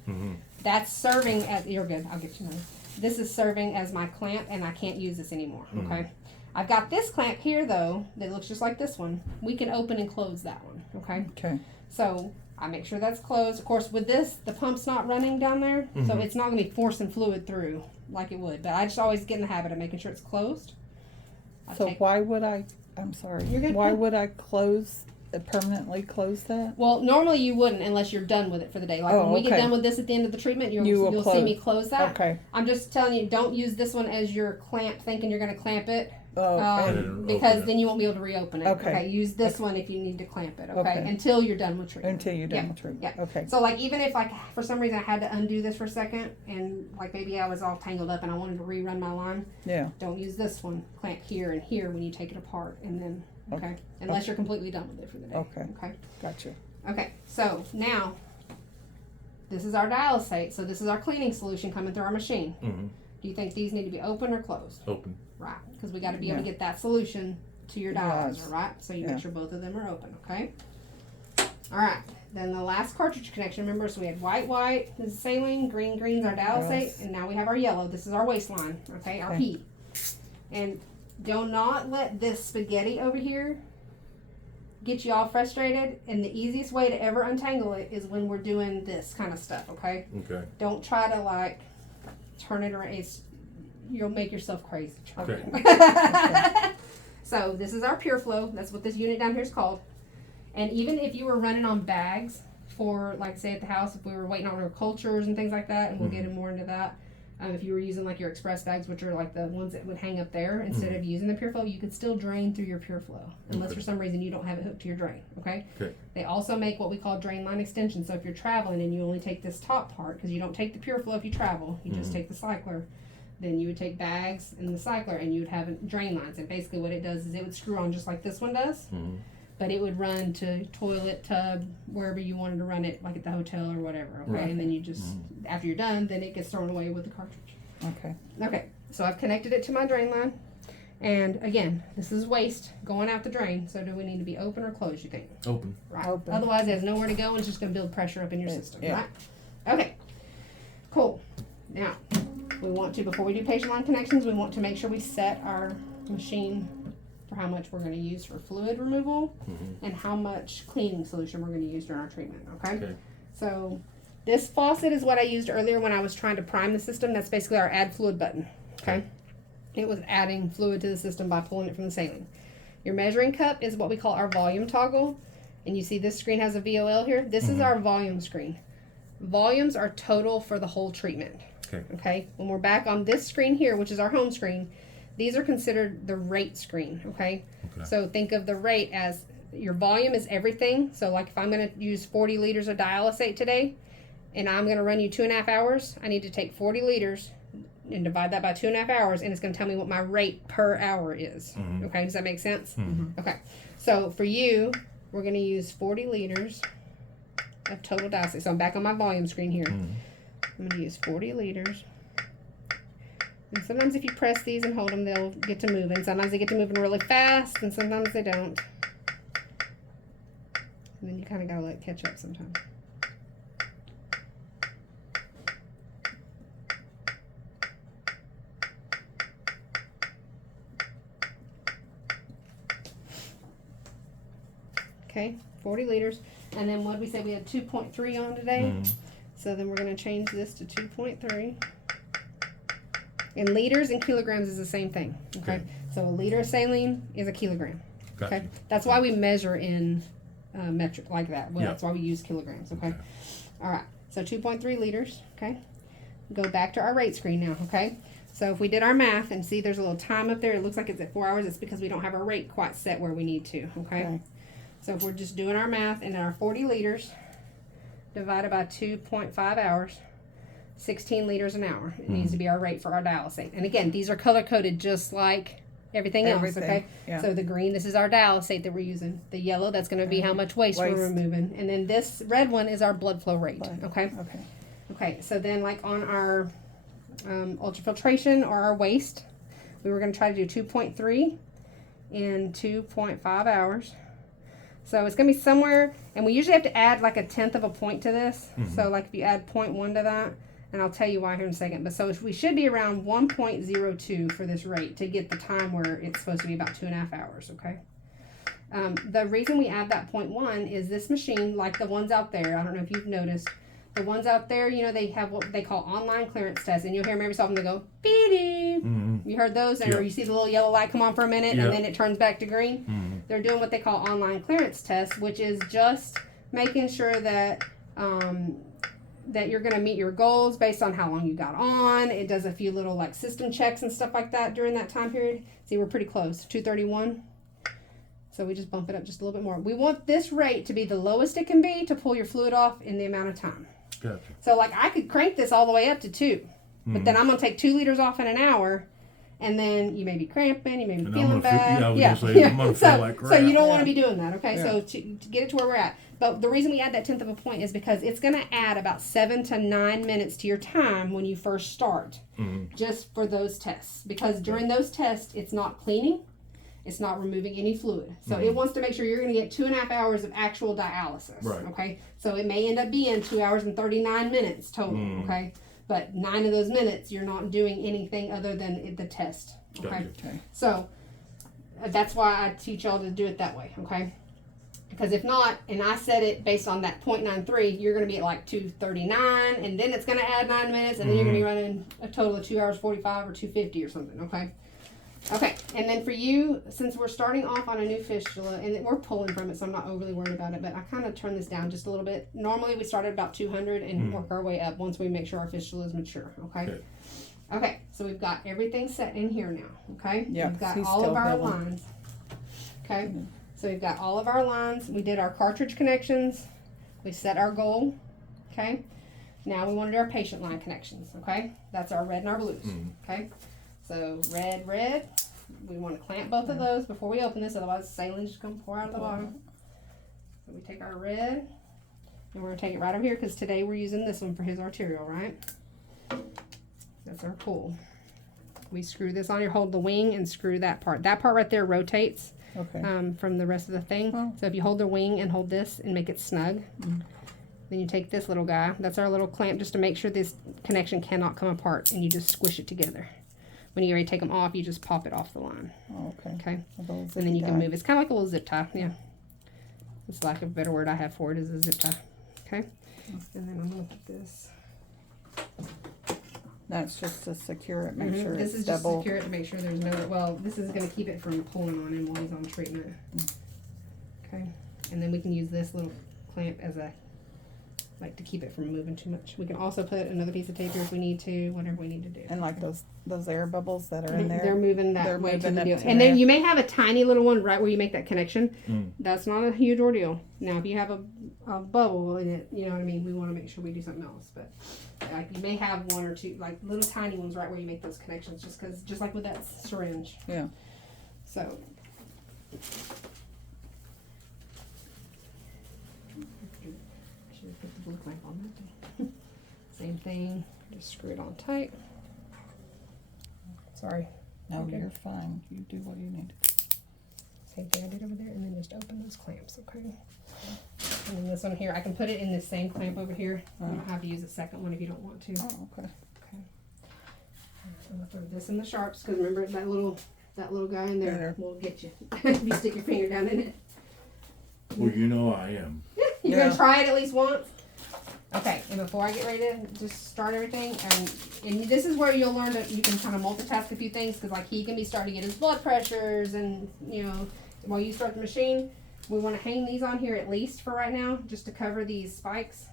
That's serving as, you're good, I'll get you another. This is serving as my clamp and I can't use this anymore, okay? I've got this clamp here though, that looks just like this one. We can open and close that one, okay? Okay. So I make sure that's closed. Of course with this, the pump's not running down there, so it's not gonna be forcing fluid through like it would. But I just always get in the habit of making sure it's closed. I So take- why would I'm sorry. You're good. Why would I permanently close that? Well, normally you wouldn't unless you're done with it for the day. Like Oh, when we get okay. done with this at the end of the treatment, You will you'll see close. me close that. Okay. I'm just telling you, don't use this one as your clamp thinking you're going to clamp it. Oh, And and then Because open it. then you won't be able to reopen it. Okay. Use this one if you need to clamp it. Okay. Okay. Until you're done with treatment. until you're done Yeah, with treatment. yeah. Okay. So like even if like for some reason I had to undo this for a second and like maybe I was all tangled up and I wanted to rerun my line, Yeah. don't use this one. Clamp here and here when you take it apart and then okay. Unless you're completely done with it for the day. Okay. Okay. Gotcha. Okay, so now this is our dialysate. So this is our cleaning solution coming through our machine. Do you think these need to be open or closed? Open. Right, because we got to be able to Yeah. get that solution to your dialyzer, Yes. right? So you Yeah. make sure both of them are open, okay? All right, then the last cartridge connection, remember, so we had white, this is saline, green's our dialysate, Yes. and now we have our yellow. This is our waistline, okay, our Okay. heat. And do not let this spaghetti over here get you all frustrated, and the easiest way to ever untangle it is when we're doing this kind of stuff, okay? Okay. Don't try to like turn it around. You'll make yourself crazy. Okay. So this is our Pure Flow. That's what this unit down here is called. And even if you were running on bags for, like, say at the house, if we were waiting on our cultures and things like that, and we'll get more into that. If you were using like your express bags, which are like the ones that would hang up there, instead of using the Pure Flow, you could still drain through your Pure Flow, unless for some reason you don't have it hooked to your drain. Okay. Okay. They also make what we call drain line extensions. So if you're traveling and you only take this top part, because you don't take the Pure Flow if you travel, you just take the cycler. then you would take bags and the cycler and you would have drain lines. And basically what it does is it would screw on just like this one does, but it would run to toilet, tub, wherever you wanted to run it, like at the hotel or whatever, okay? Right. And then you just, after you're done, then it gets thrown away with the cartridge. Okay. Okay, so I've connected it to my drain line. And again, this is waste going out the drain. So do we need to be open or closed, you think? Open. Right. Open. Otherwise, it has nowhere to go and it's just going to build pressure up in your system, Yeah. right? Okay, cool. Now, we want to, before we do patient line connections, we want to make sure we set our machine for how much we're going to use for fluid removal and how much cleaning solution we're going to use during our treatment, okay? Okay. So, this faucet is what I used earlier when I was trying to prime the system. That's basically our add fluid button, okay? It was adding fluid to the system by pulling it from the saline. Your measuring cup is what we call our volume toggle. And you see this screen has a VOL here. This is our volume screen. Volumes are total for the whole treatment. Okay. When we're back on this screen here, which is our home screen, these are considered the rate screen. Okay. So think of the rate as your volume is everything. So like if I'm going to use 40 liters of dialysate today and I'm going to run you 2.5 hours, I need to take 40 liters and divide that by 2.5 hours, and it's going to tell me what my rate per hour is. Okay, does that make sense? Okay, so for you, we're going to use 40 liters of total dialysate. So I'm back on my volume screen here. I'm going to use 40 liters. And sometimes if you press these and hold them, they'll get to moving. Sometimes they get to moving really fast, and sometimes they don't. And then you kind of got to let it catch up sometimes. Okay, 40 liters. And then what did we say? We had 2.3 on today. So then we're going to change this to 2.3. And liters and kilograms is the same thing. Okay. So a liter of saline is a kilogram. Gotcha. Okay. That's why we measure in metric like that. Well, that's why we use kilograms. Okay. All right. So 2.3 liters. Okay. Go back to our rate screen now. Okay. So if we did our math and see there's a little time up there, it looks like it's at 4 hours. It's because we don't have our rate quite set where we need to. Okay. So if we're just doing our math and our 40 liters divided by 2.5 hours, 16 liters an hour. It needs to be our rate for our dialysate. And again, these are color coded just like everything else, okay? Yeah. So the green, this is our dialysate that we're using. The yellow, that's going to be how much waste we're removing. And then this red one is our blood flow rate, okay? Okay, so then like on our ultrafiltration or our waste, we were going to try to do 2.3 in 2.5 hours. So it's going to be somewhere, and we usually have to add like 1/10 of a point to this. So like if you add 0.1 to that, and I'll tell you why here in a second. But so we should be around 1.02 for this rate to get the time where it's supposed to be about 2.5 hours, okay? The reason we add that 0.1 is this machine, like the ones out there, I don't know if you've noticed, the ones out there, you know, they have what they call online clearance tests, and you'll hear them every so often, they go, beep. You heard those? Or you see the little yellow light come on for a minute, and then it turns back to green? They're doing what they call online clearance tests, which is just making sure that that you're going to meet your goals based on how long you got on. It does a few little like system checks and stuff like that during that time period. See, we're pretty close, 231. So we just bump it up just a little bit more. We want this rate to be the lowest it can be to pull your fluid off in the amount of time. Gotcha. So like I could crank this all the way up to 2, but then I'm going to take 2 liters off in an hour. And then you may be cramping, you may be feeling bad. I'm gonna feel like crap. So you don't want to be doing that, okay? So to get it to where we're at. But the reason we add that 1/10 of a point is because it's going to add about 7 to 9 minutes to your time when you first start, just for those tests. Because during those tests, it's not cleaning, it's not removing any fluid. So it wants to make sure you're going to get 2.5 hours of actual dialysis, okay? So it may end up being 2 hours and 39 minutes total, okay? But 9 of those minutes, you're not doing anything other than the test. Okay. So that's why I teach y'all to do it that way. Okay. Because if not, and I set it based on that 0.93, you're going to be at like 239, and then it's going to add 9 minutes, and then you're going to be running a total of 2 hours 45 or 250 or something. Okay. Okay, and then for you, since we're starting off on a new fistula, and we're pulling from it, so I'm not overly worried about it, but I kind of turn this down just a little bit. Normally, we start at about 200 and work our way up once we make sure our fistula is mature, okay? Okay, so we've got everything set in here now, okay? Yeah, we've got all of our lines, okay? So we've got all of our lines. We did our cartridge connections. We set our goal, okay? Now we want to do our patient line connections, okay? That's our red and our blues, okay? So red, we want to clamp both of those before we open this, otherwise saline just gonna pour out of the bottom. So we take our red, and we're gonna take it right over here, because today we're using this one for his arterial, right? That's our pull. We screw this on here, hold the wing and screw that part. That part right there rotates Okay. from the rest of the thing. Oh. So if you hold the wing and hold this and make it snug, then you take this little guy. That's our little clamp, just to make sure this connection cannot come apart, and you just squish it together. When you ready to take them off, you just pop it off the line. Oh, okay. Okay, A little and then you zippy can guy. move. It's kind of like a little zip tie. Yeah, it's like a better word I have for it is a zip tie. Okay, and then I'm gonna put this. That's just to secure it, make sure This it's is just double. secure it to make sure there's no. Well, this is gonna keep it from pulling on him while he's on treatment. Okay, and then we can use this little clamp as a, like, to keep it from moving too much. We can also put another piece of tape here if we need to, whatever we need to do. And like those air bubbles that are in there. They're moving that They're way to moving the up deal. to And there. then you may have a tiny little one right where you make that connection. Mm. That's not a huge ordeal. Now, if you have a bubble in it, you know what I mean, we want to make sure we do something else. But like, you may have one or two, like little tiny ones right where you make those connections, just like with that syringe. Yeah. So. I should have put the blue clamp on that thing. Same thing, just screw it on tight. Sorry. No, Okay. you're fine. You do what you need. Same thing I did over there, and then just open those clamps, okay? And then this one here, I can put it in the same clamp over here. You don't have to use a second one if you don't want to. Oh, okay. I'm gonna throw this in the sharps, because remember that little guy in there There. will get you if you stick your finger down in it. Well, you know I am. You're Yeah. gonna try it at least once. Okay, and before I get ready to just start everything, and this is where you'll learn that you can kind of multitask a few things, because like he can be starting to get his blood pressures, and you know, while you start the machine, we want to hang these on here at least for right now, just to cover these spikes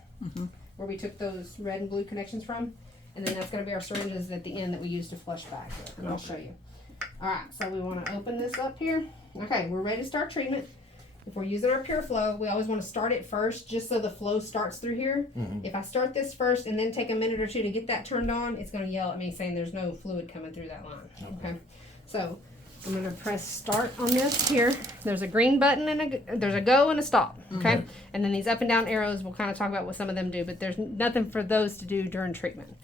where we took those red and blue connections from, and then that's going to be our syringes at the end that we use to flush back, and I'll show you. All right, so we want to open this up here. Okay, we're ready to start treatment. If we're using our Pure Flow, we always want to start it first, just so the flow starts through here. If I start this first and then take a minute or two to get that turned on, it's going to yell at me saying there's no fluid coming through that line. Okay. So I'm going to press start on this here. There's a green button and there's a go and a stop. Okay. And then these up and down arrows, we'll kind of talk about what some of them do, but there's nothing for those to do during treatment.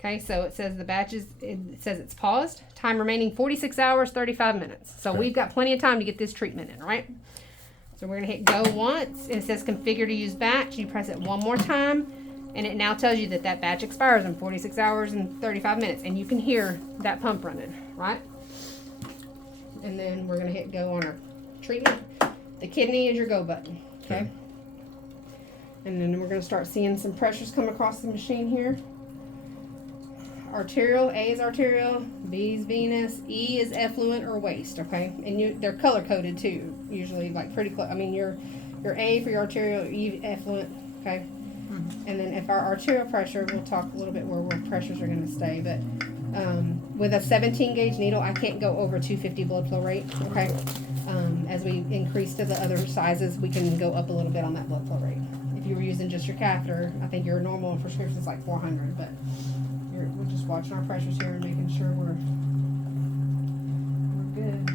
Okay, so it says the batch is, it says it's paused. Time remaining 46 hours, 35 minutes. So we've got plenty of time to get this treatment in, right? So we're gonna hit go once, and it says configure to use batch. You press it one more time, and it now tells you that that batch expires in 46 hours and 35 minutes, and you can hear that pump running, right? And then we're gonna hit go on our treatment. The kidney is your go button, okay? And then we're gonna start seeing some pressures come across the machine here. Arterial, A is arterial, B is venous, E is effluent or waste, okay? And they're color coded too, usually, like pretty close. I mean, your A for your arterial, E effluent, okay? And then if our arterial pressure, we'll talk a little bit where pressures are gonna stay, but with a 17 gauge needle, I can't go over 250 blood flow rate, okay? As we increase to the other sizes, we can go up a little bit on that blood flow rate. If you were using just your catheter, I think your normal prescription is like 400, but we're just watching our pressures here and making sure we're good.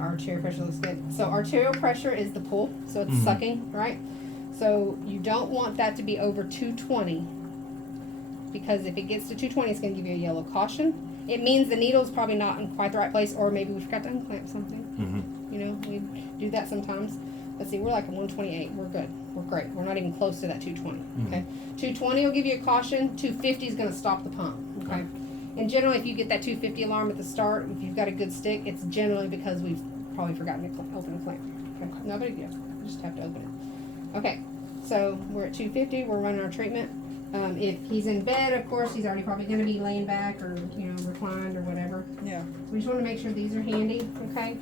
Our arterial pressure looks good. So arterial pressure is the pull, so it's sucking, right? So you don't want that to be over 220, because if it gets to 220, it's going to give you a yellow caution. It means the needle's probably not in quite the right place, or maybe we forgot to unclamp something. You know, we do that sometimes. Let's see, we're like a 128. We're good. We're great. We're not even close to that 220. Okay, 220 will give you a caution. 250 is going to stop the pump. Okay, and generally, if you get that 250 alarm at the start, if you've got a good stick, it's generally because we've probably forgotten to open the clamp. Okay, no big deal. You just have to open it. Okay, so we're at 250. We're running our treatment. If he's in bed, of course, he's already probably going to be laying back or reclined or whatever. Yeah. We just want to make sure these are handy. Okay,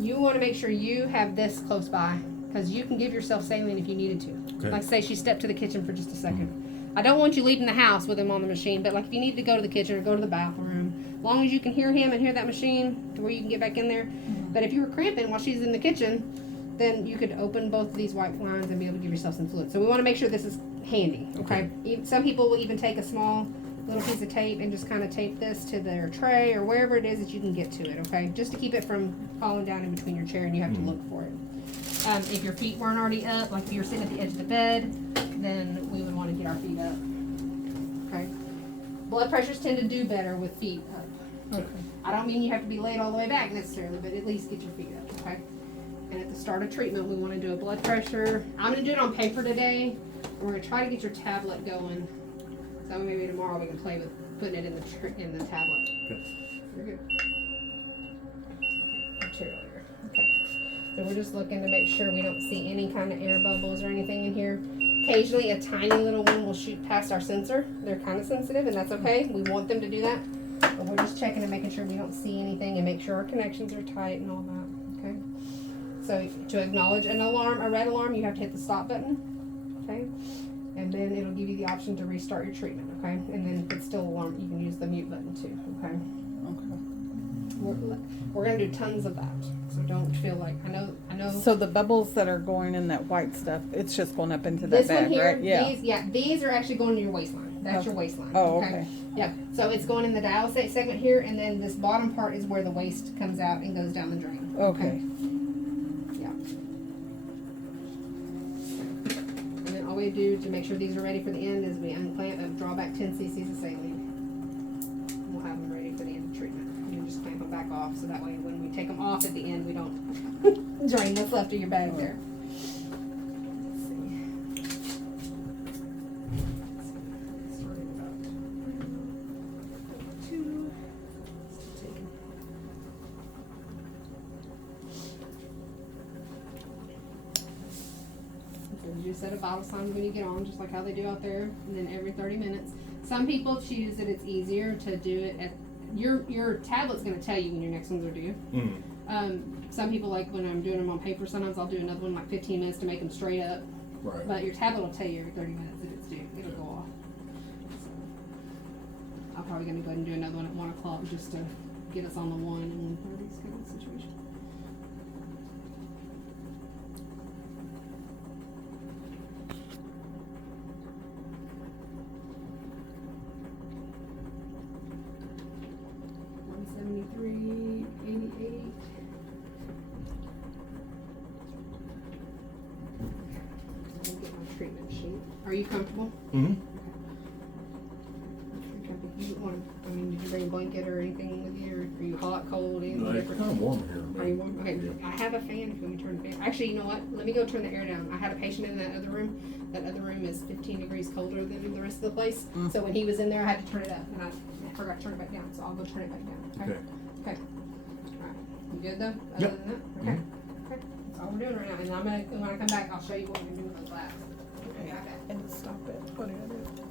you want to make sure you have this close by, because you can give yourself saline if you needed to. Okay. Like say she stepped to the kitchen for just a second. I don't want you leaving the house with him on the machine, but like if you need to go to the kitchen or go to the bathroom, as long as you can hear him and hear that machine to where you can get back in there. But if you were cramping while she's in the kitchen, then you could open both of these white lines and be able to give yourself some fluid. So we want to make sure this is handy, okay? Some people will even take a small little piece of tape and just kind of tape this to their tray or wherever it is that you can get to it, okay? Just to keep it from falling down in between your chair and you have to look for it. If your feet weren't already up, like if you were sitting at the edge of the bed, then we would want to get our feet up, okay? Blood pressures tend to do better with feet up. Okay. I don't mean you have to be laid all the way back necessarily, but at least get your feet up, okay? And at the start of treatment, we want to do a blood pressure. I'm going to do it on paper today. And we're going to try to get your tablet going. So maybe tomorrow we can play with putting it in the tablet. Okay. You're good. Material here. Okay. So we're just looking to make sure we don't see any kind of air bubbles or anything in here. Occasionally a tiny little one will shoot past our sensor. They're kind of sensitive and that's okay. We want them to do that. But we're just checking and making sure we don't see anything and make sure our connections are tight and all that. Okay. So to acknowledge an alarm, a red alarm, you have to hit the stop button. Okay. And then it'll give you the option to restart your treatment. Okay. And then if it's still alarm, you can use the mute button too. Okay. Okay. We're gonna do tons of that. So don't feel like I know. So the bubbles that are going in that white stuff, it's just going up into that This one bag, here, right? Yeah. these are actually going to your waistline. That's your waistline. Oh, okay. Yeah, so it's going in the dialysate segment here, and then this bottom part is where the waste comes out and goes down the drain. Okay. Yeah. And then all we do to make sure these are ready for the end is we unclamp and draw back 10 cc's of saline. And we'll have them ready for the end of treatment. And then just clamp them back off, so that way when we take them off at the end, we don't drain what's left of your bag there. You set a vital signs when you get on, just like how they do out there, and then every 30 minutes. Some people choose that it's easier to do it at your tablet's going to tell you when your next ones are due. Some people, like when I'm doing them on paper, sometimes I'll do another one like 15 minutes to make them straight up. Right. But your tablet will tell you every 30 minutes if it's due. It'll go off. So, I'm probably going to go ahead and do another one at 1 o'clock just to get us on the 1 and 1:30 kind of situation. $173.88. I'll get my treatment sheet. Are you comfortable? Mm-hmm. Did you bring a blanket or anything with you, or are you hot, cold, anything It's different? kind of warm here. Are you warm? Okay, I have a fan if you want me to turn the fan. Actually, you know what? Let me go turn the air down. I had a patient in that other room. That other room is 15 degrees colder than the rest of the place. So when he was in there, I had to turn it up, and I forgot to turn it back down. So I'll go turn it back down. Okay. Okay. Alright. You good though? Other Yep. than that? Okay. Okay. That's all we're doing right now. And when I come back, I'll show you what we're gonna do with those labs. Okay. And stop it. What is it?